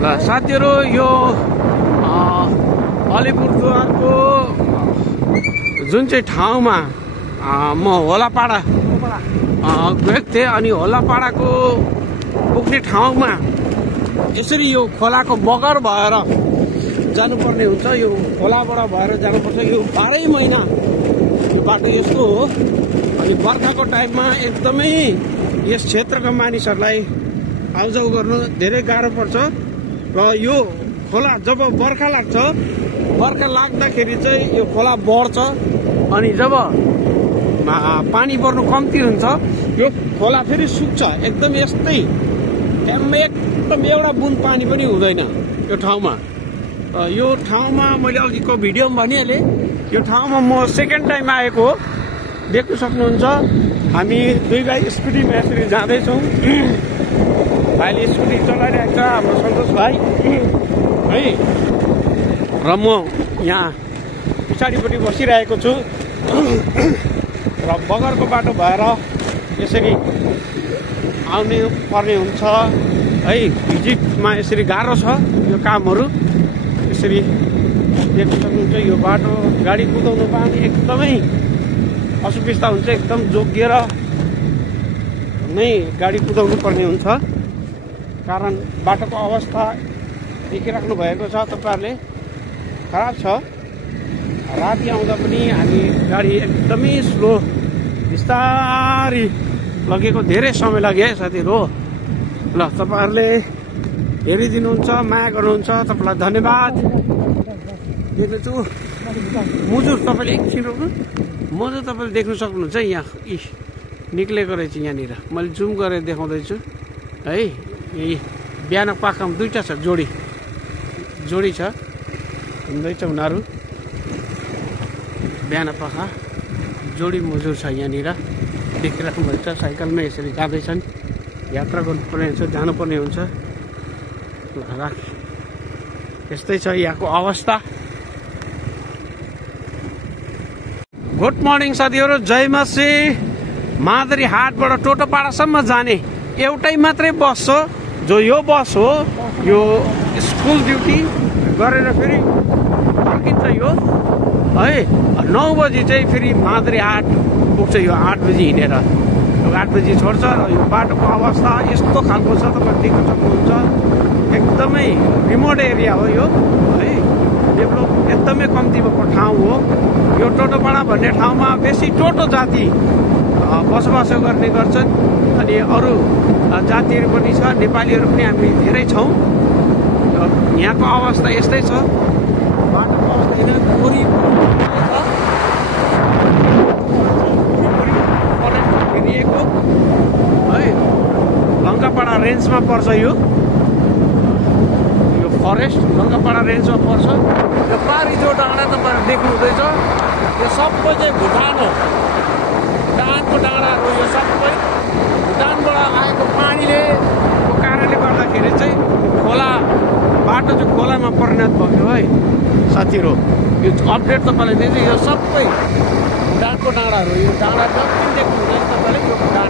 ल साथीहरु यो अलिपुरद्वारको जुन चाहिँ ठाउँमा म होलापाडा गएको थिएँ अनि होलापाडाको पुग्ने ठाउँमा यसरी यो खोलाको बगर भएर जानुपर्ने हुन्छ। यो खोलाबाट भएर जानुपर्छ। यो 12 महिना यो बाटो यस्तो हो। अनि बर्खाको टाइममा एकदमै यस क्षेत्रका मानिसहरूलाई आउजाउ गर्नु धेरै गाह्रो पर्छ। र यो खोला जब बर्खा लाग्छ, बर्खा लाग्दाखेरि चाहिँ यो खोला बढ्छ अनि जब पानी पर्नु कम्ती हुन्छ यो खोला फेरि सुक्छ। एकदम यस्तै एकदम एउटा बुन पानी पनि हुँदैन यो ठाउँमा। यो ठाउँमा मैले अघिको भिडियोमा भनिहालेँ, यो ठाउँमा म सेकेन्ड टाइम आएको हो। देख्न सक्नुहुन्छ हामी दुई भाइ स्कुटीमा यसरी जाँदैछौँ। भाइले स्कुटी चलाइरहेको छ हाम्रो सन्तोष भाइ है, र म यहाँ पछाडिपट्टि बसिरहेको छु। र बगरको बाटो भएर यसरी आउने पर्ने हुन्छ है। भिजिटमा यसरी गाह्रो छ यो कामहरू। यसरी देख्न सक्नुहुन्छ यो बाटो गाडी कुदाउनु पानी एकदमै असुविस्ता हुन्छ। एकदम जोगिएर नै गाडी कुदाउनु पर्ने हुन्छ, कारण बाटोको अवस्था देखिराख्नु भएको छ तपाईँहरूले, खराब छ। राति आउँदा पनि हामी गाडी एकदमै स्लो बिस्तारी लगेको, धेरै समय लाग्यो है साथीहरू। ल तपाईँहरूले हेरिदिनुहुन्छ, माया गर्नुहुन्छ, तपाईँलाई धन्यवाद दिँदैछु। मुजुर तपाईँले एकछिन रोक्नु, मुजुर तपाईँले देख्न सक्नुहुन्छ यहाँ निक्लेको रहेछ यहाँनिर। मैले जुम गरेर देखाउँदैछु है। यही बिहान पाखामा दुईवटा छ, जोडी छ, हिँड्दैछ उनीहरू। बिहान पाखा जोडी मुजुर छ यहाँनिर देखिराख्नु भएको छ। साइकलमै यसरी जाँदैछन्, यात्रा गर्नुपर्ने हुन्छ, जानुपर्ने हुन्छ। यस्तै छ यहाँको अवस्था। गुड मर्निङ साथीहरू, जय मसी। मादरी हाटबाट टोटोपाडासम्म जाने एउटै मात्रै बस हो, जो यो बस हो। यो स्कुल ड्युटी गरेर फेरि फर्किन्छ यो है। 9 बजी चाहिँ फेरि मादरी हाट पुग्छ। यो 8 बजी हिँडेर 8 बजी छोड्छ। र यो बाटोको अवस्था यस्तो खालको छ, तपाईँ देख्न सक्नुहुन्छ। एकदमै रिमोट एरिया हो यो है। डेभलप एकदमै कम्ती भएको ठाउँ हो यो। टोटोपाडा भन्ने ठाउँमा बेसी टोटो जाति बसोबासो गर्ने गर्छन्। अनि अरू जातिहरू पनि छ, नेपालीहरू पनि हामी धेरै छौँ। यहाँको अवस्था यस्तै छ। बाटोको अवस्था फेरिएको है। लङ्कापाडा रेन्जमा पर्छ यो फरेस्ट, लङ्कापाडा रेन्जमा पर्छ। यो पारी जो डाँडा तपाईँहरू देख्नु हुँदैछ, यो सबै चाहिँ भुटान हो। भुटानको डाँडाहरू यो सबै भुटानबाट आएको पानीले को कारणले गर्दाखेरि चाहिँ खोला बाटो चाहिँ खोलामा परिणत भयो है साथीहरू। यो अपडेट तपाईँलाई दिन्छ। यो सबै भुटानको डाँडाहरू, यो डाँडा जति देख्नु हुँदैन तपाईँले यो भुटान